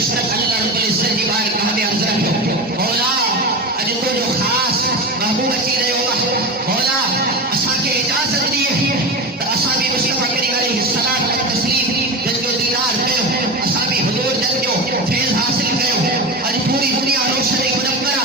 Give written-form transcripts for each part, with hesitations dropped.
فرشتہ اللہ رب العزت کی بارگاہ میں عرض رکھو مولا اج تو جو خاص محبوب اچی رہے ہو مولا اسا کے اجازت دیے تو اسا بھی مصطفیٰ کریم علیہ الصلوۃ والتسلیم جن جو دیدار کیو اسا بھی حضور جن جو فیض حاصل کیو اج پوری دنیا روشنی منورہ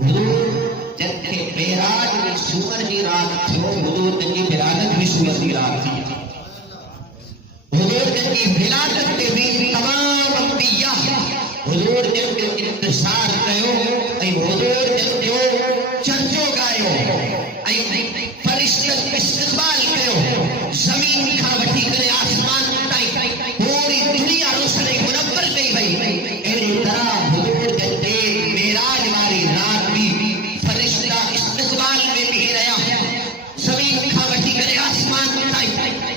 حضور جن کے معراج میں سور کی رات تھو حضور جن کی ولادت بھی سور کی رات تھی حضور جن کی ولادت میں بھی تمام انبیاء حضور جن کے انتظار کیو اے حضور جن جو چرچو گایو اے فرشتن استقبال کیو زمین کھا وٹھی کرے آسمان تائیں پوری دنیا روشنی منور کئی وئی اہڑی طرح حضور جن کے معراج والی رات بھی فرشتہ استقبال میں بھی رہیا زمین کھا وٹھی کرے آسمان تائیں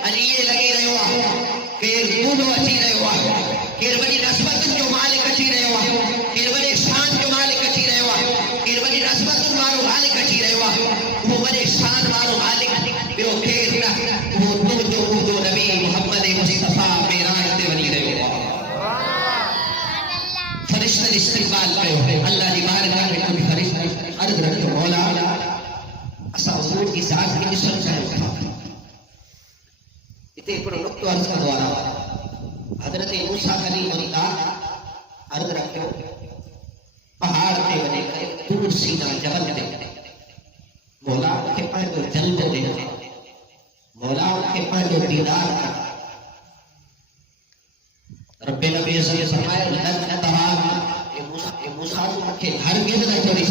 ان یہ لگی رہو کہ بوڑھو اچی رہو کہ وڈی نسبت جو مالک اچی رہو کہ وڈے شان جو مالک اچی رہو کہ وڈی نسبت وارو مالک اچی رہو وہ وڈے شان وارو مالک بیو خیر نہ وہ جو نبی محمد مصطفیٰ معراج تے وڑی رہو فرشتہ استقبال کیو اللہ دی بارگاہ میں کوئی فرشتہ عرض رکھو مولا اسا حضور کی ذات کی جسم چاہیے اتنے پڑھو نقطہ عرض کا دوارا حضرت موسیٰ کلیم اللہ عرض رکھو پہاڑ تے ونے دور سینہ جبل تے مولا کے پہلو جلد دے مولا کے پہلو دیدار کا رب نبی صلی اللہ علیہ وسلم لن ترا موسیٰ کے ہرگز نہ چوری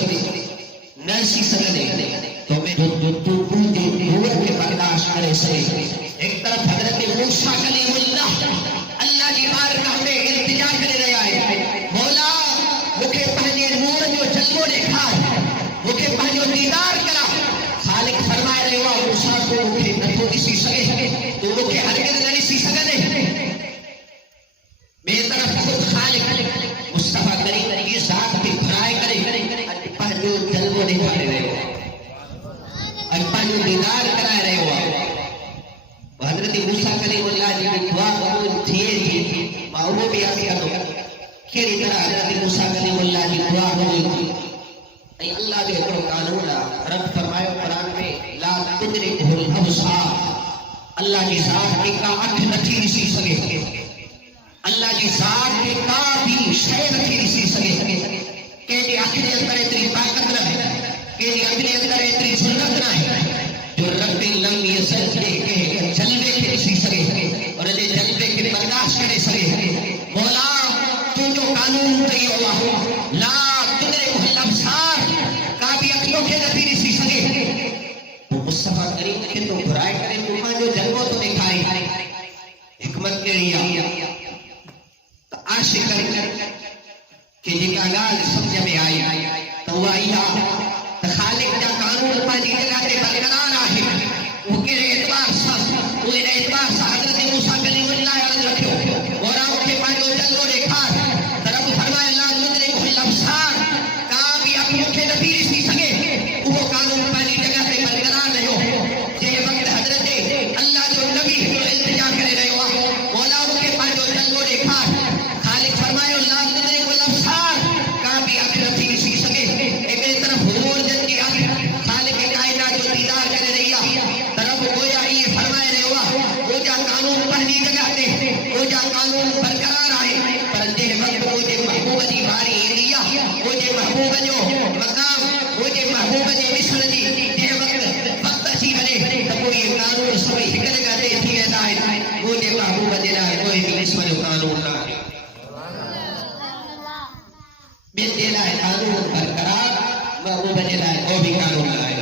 نہ سی سکتے تو میں جو پوجے نور کے برداشت کرے سے ایک طرف حضرت موسیٰ کلیم اللہ کی بارگاہ میں التجا کرے رہا ہے مولا مکھے پہنجے نور جو جلوہ دکھا مکھے پہنجو دیدار کرا خالق فرمائے رہے ہوا موسیٰ کو مکھے نتو دسی سکے تو مکھے ہرگز نہ دسی سکتے میری طرف خود خالق مصطفیٰ کریم کی ذات کی بھرائے کرے پہنجو جلوہ دکھا رہے ہوا پہنجو دیدار کرائے رہے ہوا حضرت موسیٰ کلیم اللہ جی کی دعا قبول تھیے وہ بھی آپ کا تو کیڑی طرح حضرت موسیٰ کلیم اللہ کی دعا قبول تھی اے اللہ دے تو قانون رب فرمایا قرآن میں لا تدرکہ الابصار اللہ کی ذات کی کا اکھ نتھی رسی سکے اللہ کی ذات کی کا بھی شے نتھی رسی سکے کہ دی اکھ دے اندر اتنی طاقت نہ ہے کہ دی اکھ دے اندر اتنی ضرورت نہ ہے جو رب لم یزل کے جلوے کے رسی سکے اور دے جلوے کے برداشت کرے سکے مولا تو جو قانون تے ہوا لا تدرکہ الابصار کا بھی اکھوں کے نتھی رسی سکے تو مصطفیٰ کریم کے تو برائے کرے تو جو جلوہ تو دکھائی حکمت کے لیے تو عاشق کہ جی کا گال سمجھ میں آئی تو وہ آئی تو خالق جا قانون پانی جگہ تے برقرار ہے وہ کے اعتبار سا وہ اعتبار سا حضرت موسیٰ کلیم اللہ عرض رکھو اور آپ کے پانچوں جلوہ دیکھا طرف فرمائے اللہ تدرکہ الابصار کا بھی اپنوں کے نبی رسی سکے وہ قانون پانی جگہ تے برقرار رہو جے وقت حضرت اللہ جو نبی جو التجا کرے رہو مولا کے پانچوں جلوہ دیکھا خالق فرمائے اللہ تدرکہ الابصار کا بھی اپنوں نبی رسی سکے ایک طرف حضور جن کی خالق کائنات جو دیدار کرے رہی طرف گویا یہ فرمائے رہے ہوا وہ جا قانون پہلی جگہ تے وہ جا قانون برقرار آئے پر دے وقت وہ جے محبوب جی باری ایریا وہ جے محبوب جو مقام وہ جے محبوب جی مثل جی دے وقت اچھی بنے تو کوئی قانون سبھی ایک جگہ تے تھی ہدایت وہ جے محبوب جی نہ کوئی بھی مثل قانون نہ بے دے لائے قانون برقرار محبوب جی لائے وہ بھی قانون لائے